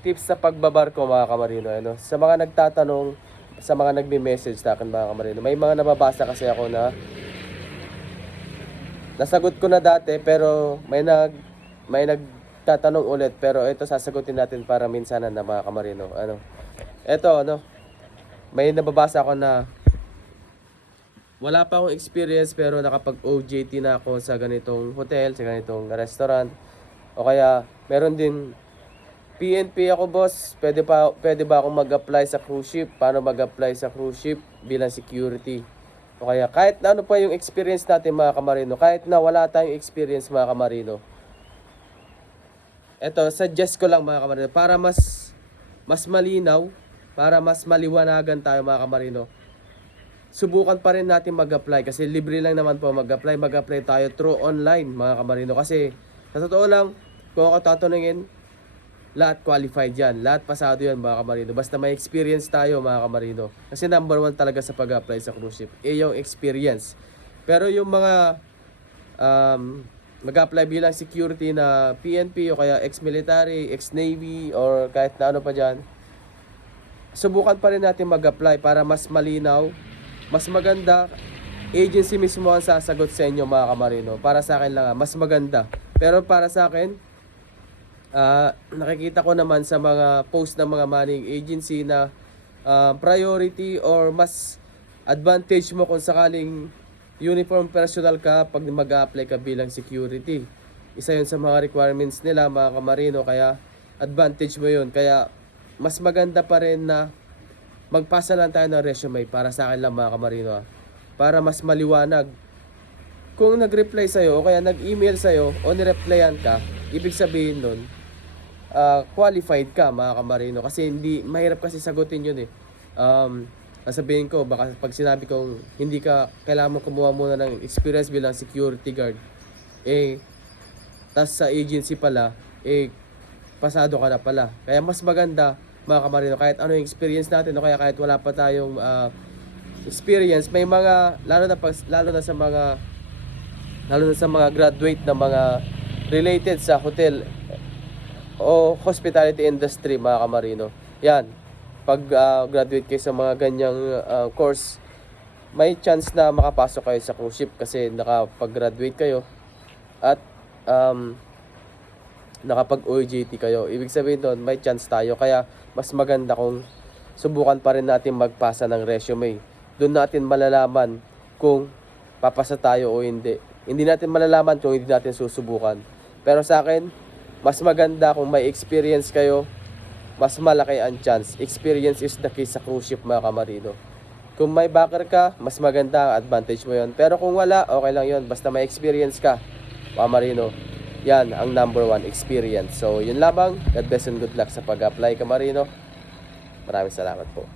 tips sa pagbabarko mga kamarino. Ano? Sa mga nagtatanong, sa mga nagme-message sa akin mga kamarino, may mga nababasa kasi ako na nasagot ko na dati pero may nagtatanong ulit, pero ito sasagutin natin para minsanan na mga kamarino. Ano? Ito ano, may nababasa ako na wala pa akong experience pero nakapag OJT na ako sa ganitong hotel, sa ganitong restaurant. O kaya meron din PNP ako boss, pwede ba akong mag-apply sa cruise ship? Paano mag-apply sa cruise ship bilang security? O kaya kahit na ano pa yung experience natin mga kamarino, kahit na wala tayong experience mga kamarino, eto suggest ko lang mga kamarino para mas malinaw, para mas maliwanagan tayo mga kamarino. Subukan pa rin natin mag-apply kasi libre lang naman po mag-apply. Mag-apply tayo through online mga kamarino, kasi sa totoo lang kung ako tatanungin, lahat qualified yan, lahat pasado yan mga kamarino, basta may experience tayo mga kamarino. Kasi number 1 talaga sa pag-apply sa cruise ship yung experience. Pero yung mga mag-apply bilang security na PNP o kaya ex-military, ex-navy or kahit na ano pa dyan, subukan pa rin natin mag-apply para mas malinaw, mas maganda. Agency mismo ang sasagot sa inyo mga kamarino. Para sa akin lang mas maganda. Pero para sa akin, nakikita ko naman sa mga post ng mga manning agency na priority or mas advantage mo kung sakaling uniform personnel ka pag mag-a-apply ka bilang security. Isa yun sa mga requirements nila mga kamarino, kaya advantage mo yun. Kaya mas maganda pa rin na magpasa lang tayo ng resume, para sa akin lang mga kamarino, para mas maliwanag. Kung nag-reply sa'yo o kaya nag-email sa'yo o nireplyan ka, ibig sabihin nun qualified ka mga kamarino, kasi hindi mahirap kasi sagutin yun eh. Sabihin ko baka pag sinabi kong hindi ka, kailangan mo kumuha muna ng experience bilang security guard, tas sa agency pala pasado ka na pala. Kaya mas maganda mga kamarino, kahit ano yung experience natin o kaya kahit wala pa tayong experience, may mga lalo na sa mga graduate na mga related sa hotel o hospitality industry mga kamarino. Yan, pag graduate kayo sa mga ganyang course, may chance na makapasok kayo sa cruise ship kasi nakapag-graduate kayo at nakapag OJT kayo. Ibig sabihin doon, may chance tayo. Kaya mas maganda kung subukan pa rin natin magpasa ng resume. Doon natin malalaman kung papasa tayo o hindi. Hindi natin malalaman kung hindi natin susubukan. Pero sa akin, mas maganda kung may experience kayo, mas malaki ang chance. Experience is the key sa cruise ship mga kamarino. Kung may backer ka, mas maganda, ang advantage mo yon. Pero kung wala, okay lang yon. Basta may experience ka mga kamarino, yan ang number 1, experience. So yun lamang. God bless and good luck sa pag-apply kamarino. Maraming salamat po.